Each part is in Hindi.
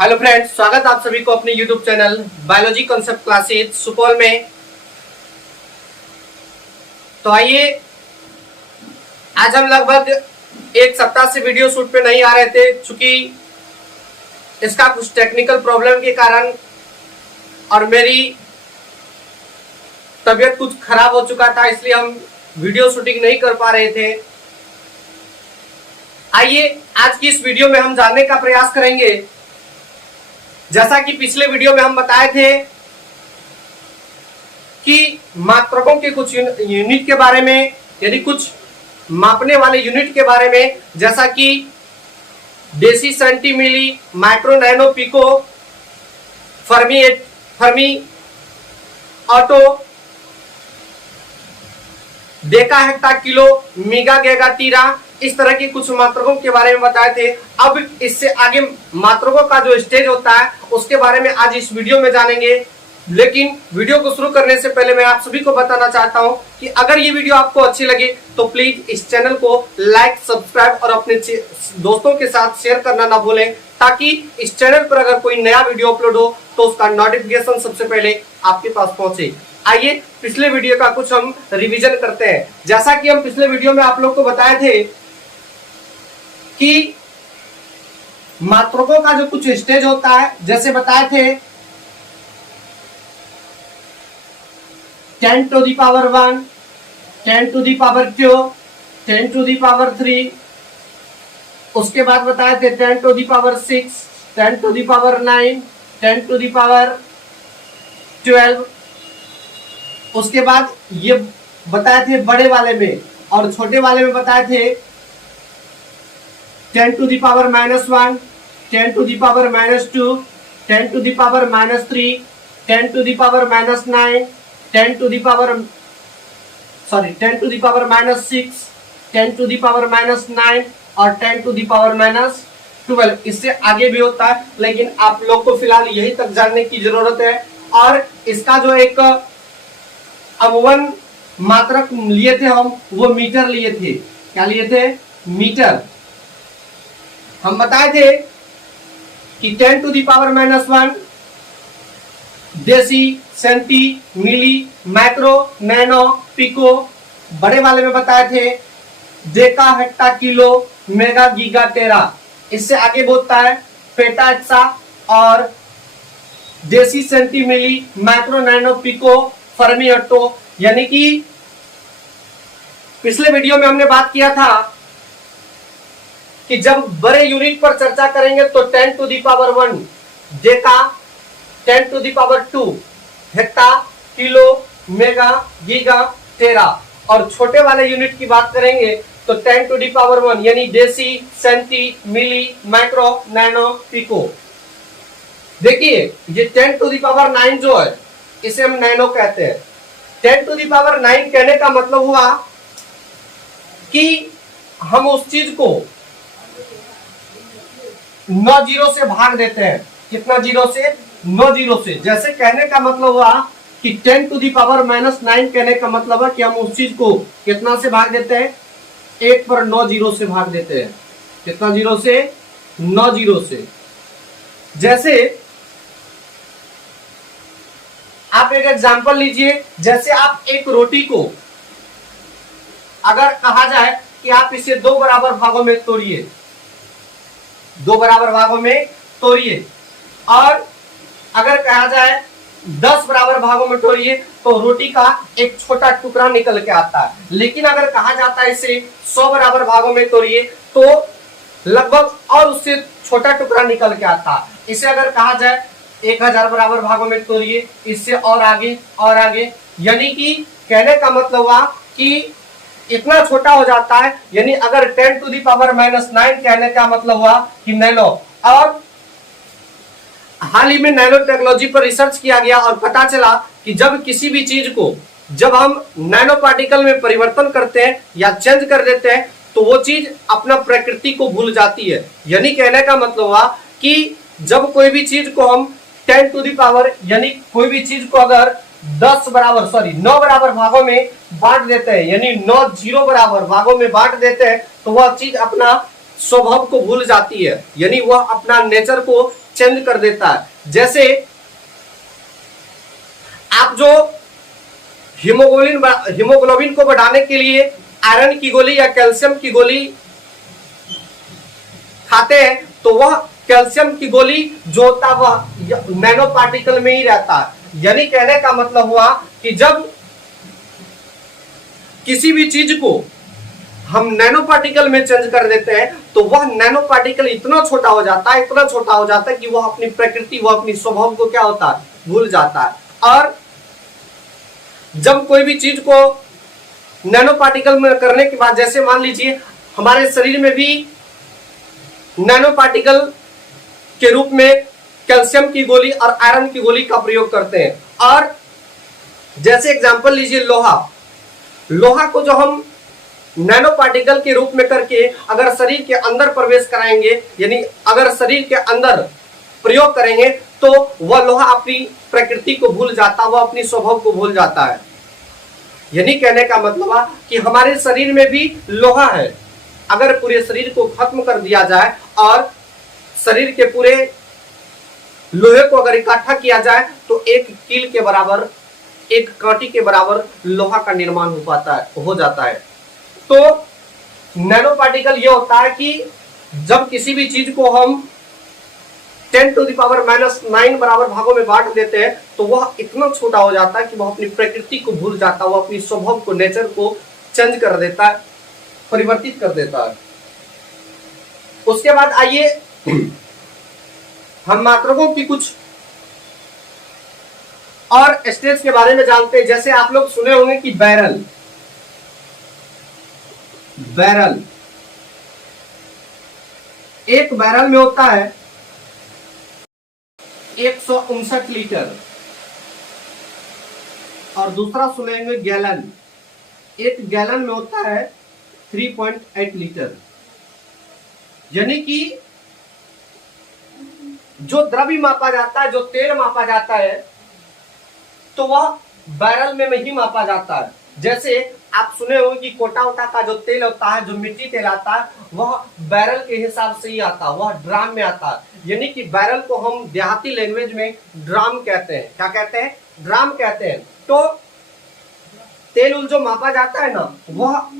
हेलो फ्रेंड्स, स्वागत आप सभी को अपने YouTube channel biology concept classes Supaul में। तो आइए, आज हम लगभग एक सप्ताह से वीडियो शूट पे नहीं आ रहे थे, चूंकि इसका कुछ टेक्निकल प्रॉब्लम के कारण और मेरी तबीयत कुछ खराब हो चुका था, इसलिए हम वीडियो शूटिंग नहीं कर पा रहे थे। आइए, आज की इस वीडियो में हम जानने का प्रयास करेंगे, जैसा कि पिछले वीडियो में हम बताए थे कि मात्रकों के कुछ यूनिट के बारे में, यानी कुछ मापने वाले यूनिट के बारे में, जैसा कि deci, centi, milli, micro, nano, pico, fermi, atto, deca, hecto, kilo, mega, giga, tera, इस तरह की कुछ मात्रकों के बारे में बताए थे। अब इससे आगे मात्रकों का जो स्टेज होता है उसके बारे में आज इस वीडियो में जानेंगे। लेकिन वीडियो को शुरू करने से पहले मैं आप सभी को बताना चाहता हूं कि अगर ये वीडियो आपको अच्छी लगे तो प्लीज इस चैनल को लाइक, सब्सक्राइब और अपने दोस्तों के साथ शेयर करना ना भूलें, ताकि इस चैनल पर अगर कोई नया वीडियो अपलोड हो तो उसका नोटिफिकेशन सबसे पहले आपके पास पहुंचे। आइए, पिछले वीडियो का कुछ हम रिवीजन करते हैं। जैसा कि हम पिछले वीडियो में आप लोग को बताए थे कि मात्रकों का जो कुछ स्टेज होता है, जैसे बताए थे 10 to the power 1, 10 to the power 2, 10 to the power 3, उसके बाद बताए थे 10 to the power 6, 10 to the power 9, 10 to the power 12। उसके बाद ये बताए थे बड़े वाले में, और छोटे वाले में बताए थे 10 to the power -1, 10 to the power -2, 10 to the power -3, 10 to the power -9, 10 to the power -6, 10 to the power -9 और 10 to the power -12। इससे आगे भी होता है, लेकिन आप लोग को फिलहाल यही तक जानने की जरूरत है। और इसका जो एक अमूमन मात्रक लिए थे हम, वो मीटर लिए थे। क्या लिए थे? मीटर। हम बताए थे कि 10 to the power -1 deci, centi, milli, micro, nano, pico. बड़े वाले में बताए थे deca, hecto, kilo, mega, giga, tera. इससे आगे बोलता है पेटा, एक्सा और deci, centi, milli, micro, nano, pico, fermi, atto. यानी कि पिछले वीडियो में हमने बात किया था कि जब बड़े यूनिट पर चर्चा करेंगे तो 10 to the power 1 deca, 10 to the power 2 hecto, kilo, mega, giga, tera. और छोटे वाले यूनिट की बात करेंगे तो 10 to the power 1 यानी deci, centi, milli, micro, nano, pico. देखिए, ये 10 to the power 9 जो है, इसे हम नैनो कहते हैं। 10 to the power 9 कहने का मतलब हुआ कि हम उस चीज को 9 जीरो से भाग देते हैं। कितना जीरो से? 9 जीरो से। जैसे कहने का मतलब हुआ कि 10 to the power -9 कहने का मतलब है कि हम उस चीज को कितना से भाग देते हैं? 1 पर 9 जीरो से भाग देते हैं। कितना जीरो से? 9 जीरो से। जैसे आप एक एग्जांपल लीजिए, जैसे आप एक रोटी को अगर कहा जाए कि आप इसे 2 बराबर भागों में तोड़िए, 2 बराबर भागों में तोड़िए, और अगर कहा जाए 10 बराबर भागों में तोड़िए तो रोटी का एक छोटा टुकड़ा निकल के आता है। लेकिन अगर कहा जाता है इसे 100 बराबर भागों में तोड़िए तो लगभग और उससे छोटा टुकड़ा निकल के आता है। इसे अगर कहा जाए 1000 बराबर भागों में तोड़िए, इससे और आगे और आगे। यानी कि कहने का मतलब हुआ कि इतना छोटा हो जाता है। यानी अगर 10 to the power -9 कहने का मतलब हुआ कि नैनो। और हाल ही में नैनो टेक्नोलॉजी पर रिसर्च किया गया और पता चला कि जब किसी भी चीज को जब हम नैनो पार्टिकल में परिवर्तन करते हैं या चेंज कर देते हैं तो वो चीज अपना प्रकृति को भूल जाती है। यानी कहने का मतलब हुआ कि जब कोई भी चीज को हम 10 to the power यानी कोई भी चीज को अगर 9 बराबर भागों में बांट देते हैं, यानी 9 जीरो बराबर भागों में बांट देते हैं, तो वह चीज अपना स्वभाव को भूल जाती है, यानी वह अपना नेचर को चेंज कर देता है। जैसे आप जो हीमोग्लोबिन को बढ़ाने के लिए आयरन की गोली या कैल्शियम की गोली खाते हैं, तो वह कैल्शियम की गोली जो होता है वह नैनो पार्टिकल में ही रहता है। यानी कहने का मतलब हुआ कि जब किसी भी चीज को हम नैनो पार्टिकल में चेंज कर देते हैं तो वह नैनो पार्टिकल इतना छोटा हो जाता है, इतना छोटा हो जाता है कि वह अपनी प्रकृति, वह अपनी स्वभाव को क्या होता है, भूल जाता है। और जब कोई भी चीज को नैनो पार्टिकल में करने के बाद, जैसे मान लीजिए हमारे शरीर में भी नैनो पार्टिकल के रूप में कैल्शियम की गोली और आयरन की गोली का प्रयोग करते हैं। और जैसे एग्जांपल लीजिए लोहा को जो हम नैनो पार्टिकल के रूप में करके अगर शरीर के अंदर प्रवेश कराएंगे, यानी अगर शरीर के अंदर प्रयोग करेंगे, तो वह लोहा अपनी प्रकृति को भूल जाता है, वह अपनी स्वभाव को भूल जाता है। यानी कहने का मतलब है कि हमारे शरीर में भी लोहा है। अगर पूरे शरीर को खत्म कर दिया जाए और शरीर के पूरे लोहे को अगर इकट्ठा किया जाए तो एक कील के बराबर, एक कांटी के बराबर लोहा का निर्माण हो जाता है। तो नैनो पार्टिकल ये होता है कि जब किसी भी चीज को हम 10⁻⁻⁹ बराबर भागों में बांट देते हैं तो वह इतना छोटा हो जाता है कि वह अपनी प्रकृति को भूल जाता है, वह अपनी स्वभाव को, नेचर को चेंज कर देता है, परिवर्तित कर देता है। उसके बाद आइए हम मात्रकों की कुछ और स्टेज के बारे में जानते हैं। जैसे आप लोग सुने होंगे कि बैरल एक बैरल में होता है 159 लीटर, और दूसरा सुनेंगे गैलन। एक गैलन में होता है 3.8 लीटर। यानी कि जो द्रव्य मापा जाता है, जो तेल मापा जाता है, तो वह बैरल में ही मापा जाता है। जैसे आप सुने होंगे कि कोटा वोटा का जो तेल होता है, जो मिट्टी तेल आता है, वह बैरल के हिसाब से ही आता है, वह ड्राम में आता है। यानी कि बैरल को हम देहाती लैंग्वेज में ड्राम कहते हैं। क्या कहते हैं? ड्राम कहते हैं। तो तेल उल जो मापा जाता है ना, वह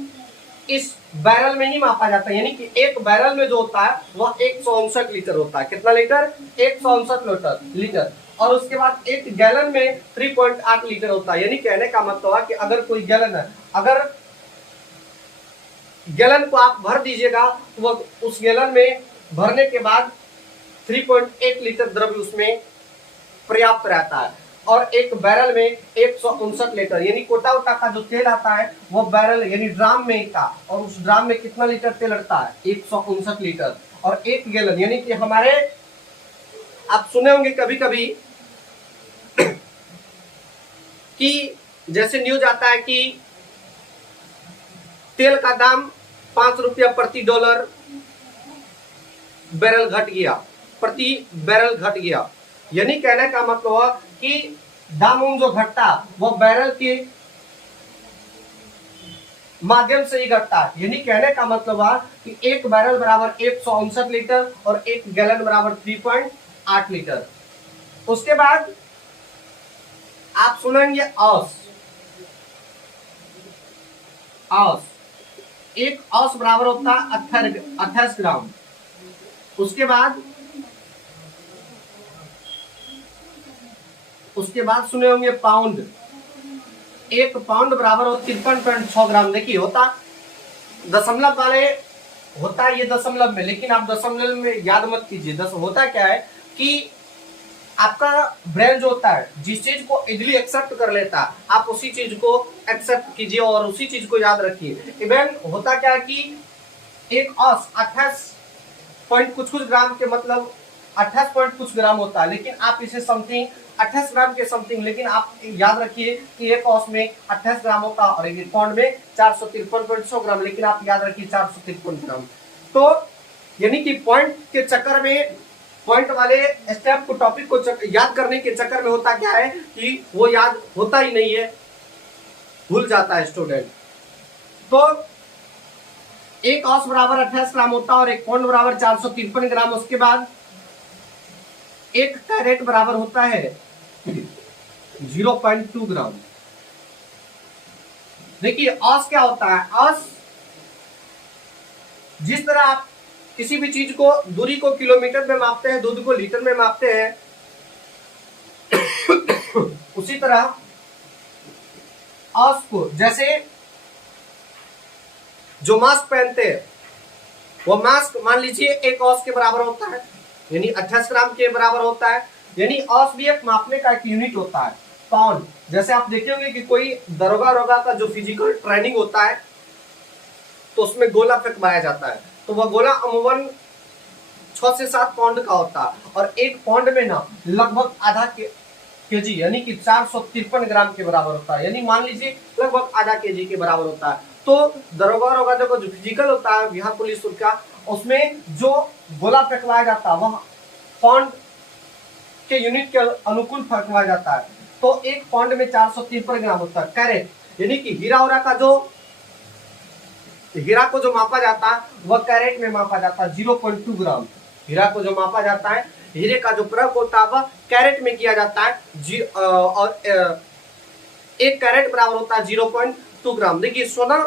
इस बैरल में ही मापा जाता है। यानी कि एक बैरल में जो होता है वह 159 लीटर होता है। कितना लीटर? 159 लीटर। और उसके बाद एक गैलन में 3.8 लीटर होता है। यानी कहने का मतलब है कि अगर कोई गैलन है, अगर गैलन को आप भर दीजिएगा तो वह उस गैलन में भरने के बाद 3.8 लीटर द्रव्य उसमें पर्याप्त रहता है। और एक बैरल में 159 लीटर, यानी कोटा वोटा का जो तेल आता है वो बैरल यानी ड्राम में था, और उस ड्राम में कितना लीटर तेल रहता है? 159 लीटर। और एक गैलन यानी कि हमारे, आप सुने होंगे कभी कभी कि जैसे न्यूज आता है कि तेल का दाम 5 रुपया प्रति डॉलर बैरल घट गया, प्रति बैरल घट गया। यानी कहने का मतलब है कि दाम जो घटता वो बैरल के माध्यम से ही घटता है। यानी कहने का मतलब है कि एक बैरल बराबर 159 लीटर और एक गैलन बराबर 3.8 लीटर। उसके बाद आप सुनेंगे औस। एक औस बराबर होता है 28 ग्राम। उसके बाद सुने होंगे पाउंड। एक पाउंड बराबर हो 53.6 ग्राम। देखिए होता दशमलव वाले होता है ये दशमलव में, लेकिन आप दशमलव में याद मत कीजिए। होता क्या है कि आपका ब्रेन जो होता है जिस चीज को इजीली एक्सेप्ट कर लेता है, आप उसी चीज को एक्सेप्ट कीजिए और उसी चीज को याद रखिए। इवन होता क्या है कि एक औस 28 पॉइंट कुछ ग्राम के मतलब 28 पॉइंट कुछ ग्राम होता है, लेकिन आप इसे समथिंग 28 ग्राम के समथिंग, लेकिन आप याद रखिए कि एक औस में 28 ग्राम होता है और एक पाउंड में 453.100 ग्राम, लेकिन आप याद रखिए 453 ग्राम। तो यानी कि पॉइंट के चक्कर में, पॉइंट वाले स्टेप को, टॉपिक को याद करने के चक्कर में होता क्या है कि वो याद होता ही नहीं है, भूल जाता है स्टूडेंट। तो एक औस बराबर 28 ग्राम होता है और एक पाउंड बराबर 453 ग्राम। उसके बाद एक कैरेट बराबर होता है 0.2 ग्राम। देखिए औस क्या होता है, औस जिस तरह आप किसी भी चीज को दूरी को किलोमीटर में मापते हैं, दूध को लीटर में मापते हैं, उसी तरह औस को, जैसे जो मास्क पहनते हैं वो मास्क मान लीजिए एक औस के बराबर होता है, यानी 28 ग्राम के बराबर होता है। यानी औस भी एक मापने का एक यूनिट होता है, पाउंड। जैसे आप देखे होंगे कि कोई दरोगा का जो फिजिकल ट्रेनिंग होता है तो उसमें गोला फेंकवाया जाता है, तो वह गोला अमूमन 6 से 7 पाउंड का होता है, और एक पाउंड में ना लगभग आधा केजी यानी कि 453 ग्राम के बराबर होता है, यानी मान लीजिए लगभग आधा केजी के बराबर होता है। तो दरोगा जो फिजिकल होता है बिहार पुलिस का, उसमें जो गोला फेंकवाया जाता है वह पाउंड के यूनिट के अनुकूल फेंकवाया जाता है। तो एक पाउंड में 453 ग्राम होता है। कैरेट यानी कि हीरा को जो मापा जाता है वह कैरेट में मापा जाता है 0.2 ग्राम। हीरा को जो मापा जाता है, हीरे का जो प्रयोग होता है वह कैरेट में किया जाता है, और एक कैरेट बराबर होता है 0.2 ग्राम। देखिए सोना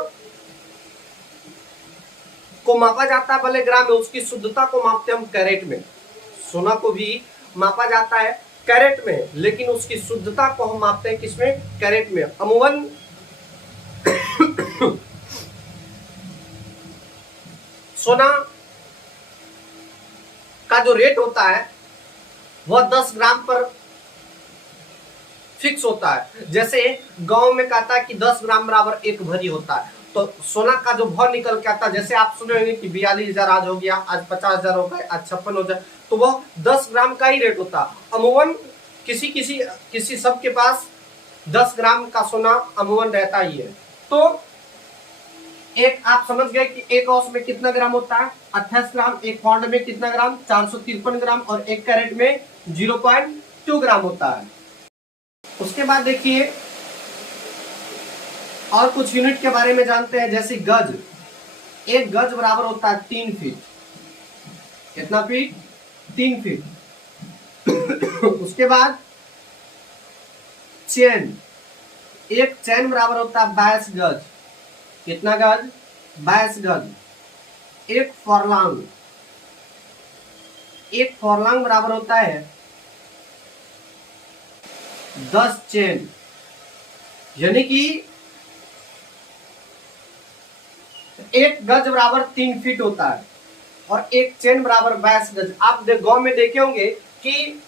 को मापा जाता है भले ग्राम में, उसकी शुद्धता को मापते हम कैरेट में। सोना को भी मापा जाता है कैरेट में, लेकिन उसकी शुद्धता को हम मापते हैं किसमें, कैरेट में। अमूमन सोना का जो रेट होता है वह 10 ग्राम पर फिक्स होता है। जैसे गांव में कहता है कि 10 ग्राम बराबर एक भरी होता है, तो सोना का जो भाव निकल के आता है, जैसे आप सुने होंगे कि 42,000 आज हो गया, आज 50,000 हो गए, आज 56 हो जाए, तो वह 10 ग्राम का ही रेट होता है। अमूमन किसी सबके पास 10 ग्राम का सोना अमूमन रहता ही है। तो एक आप समझ गए कि एक औंस में कितना ग्राम होता है, 28 ग्राम। एक पाउंड में कितना ग्राम, 453 ग्राम, और एक कैरेट में 0.2 ग्राम होता है। उसके बाद देखिए और कुछ यूनिट के बारे में जानते हैं, जैसे गज। एक गज बराबर होता है 3 फीट। कितना फीट, 3 फीट। उसके बाद चैन, एक चैन बराबर होता है 22 गज। कितना गज, 22 गज। एक फॉरलॉन्ग बराबर होता है 10 चैन, यानी कि एक गज बराबर 3 फीट होता है, और एक चैन बराबर 22 गज। आप गांव में देखे होंगे कि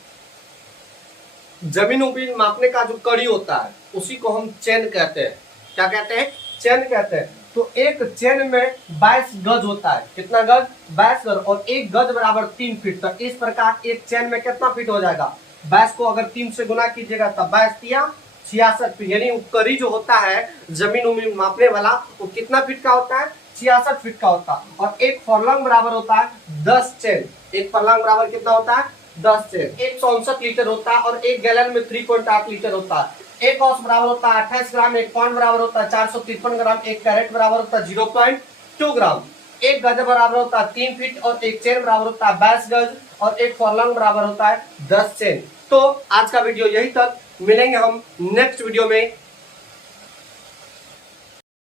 जमीन उमीन मापने का जो कड़ी होता है उसी को हम चैन कहते हैं। क्या कहते हैं, चैन कहते हैं। तो एक चैन में 22 गज होता है। कितना गज, 22 गज, और एक गज बराबर 3 फीट। तो इस प्रकार एक चैन में कितना फीट हो जाएगा, 22 को अगर 3 से गुना कीजिएगा तब 22 या 66 फीट, यानी कड़ी जो होता है जमीन उमीन मापने वाला वो कितना फीट का होता है, 66 फीट का होता है। और एक फॉरलॉन्ग बराबर होता है 10 चैन। एक फॉरलॉन्ग बराबर कितना होता है, 10 चैन। 159 लीटर होता है, और एक गैलन में 3.8 लीटर होता है। एक औंस बराबर होता है 28 ग्राम। एक पाउंड बराबर होता है 453 ग्राम। एक कैरेट बराबर होता है 0.2 ग्राम। एक गज बराबर होता है 3 फीट, और एक चैन बराबर होता है 22 गज, और एक फॉरलॉन्ग बराबर होता है 10 चैन। तो आज का वीडियो यही तक, मिलेंगे हम नेक्स्ट वीडियो में।